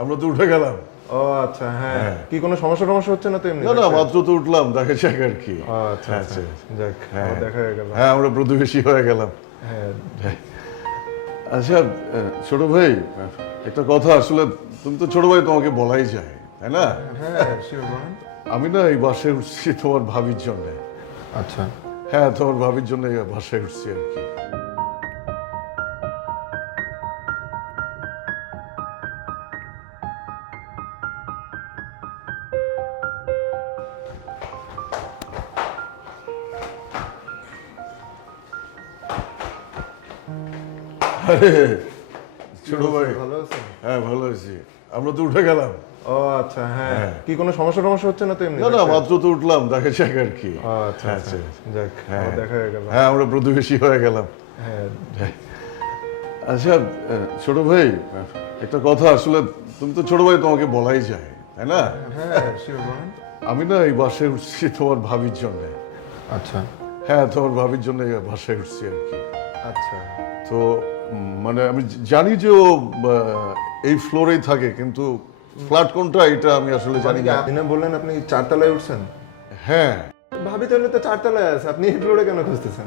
আমরা তো উঠে গেলাম। ও আচ্ছা, হ্যাঁ। কি কোনো সমস্যা হচ্ছে না তো এমনি? না না, মাত্র তো উঠলাম, দেখা যাক আর কি। ও আচ্ছা আচ্ছা, যাক, আবার দেখা হয়ে গেল। হ্যাঁ, আমরা প্রতিবেশী হয়ে গেলাম। হ্যাঁ, আচ্ছা, ছোট ভাই, একটা কথা, আসলে তুমি তো ছোট ভাই, তোমাকে বলাই যায়, তাই না? হ্যাঁ, শিওর, বলেন। আমি না এই বাসায় উঠছি তোমার ভাবির জন্য। আচ্ছা, হ্যাঁ, তোমার ভাবির জন্য এই বাসায় উঠছি আর কি। আরে ছোট ভাই, ভালো আছেন? হ্যাঁ ভালো আছি। আমরা তো উঠে গেলাম। ও আচ্ছা, হ্যাঁ। কি কোনো সমস্যা হচ্ছে না তো এমনি? না না, মাত্র তো উঠলাম, দেখা যাক আর কি। ও আচ্ছা আচ্ছা, যাক, আবার দেখা হয়ে গেল। হ্যাঁ, আমরা প্রতিবেশী হয়ে গেলাম। হ্যাঁ, আচ্ছা, ছোট ভাই, একটা কথা, আসলে তুমি তো ছোট ভাই, তোমাকে বলাই যায়, তাই না? হ্যাঁ, শিওর, বলেন। আমি না এই বাসায় উঠছি তোমার ভাবির জন্য। আচ্ছা হ্যাঁ, তোমার ভাবির জন্য এই বাসায় উঠছি আর কি। আচ্ছা, তো মানে আমি জানি যে ও এই ফ্লোরেই থাকে, কিন্তু ফ্ল্যাট কোনটা এটা আমি আসলে জানি না। আপনি না বললেন আপনি 4 তলায় উঠছেন? হ্যাঁ, ভাবি তাহলে তো 4 তলায় আছে, আপনি এই ফ্লোরে কেন খুঁজতেছেন?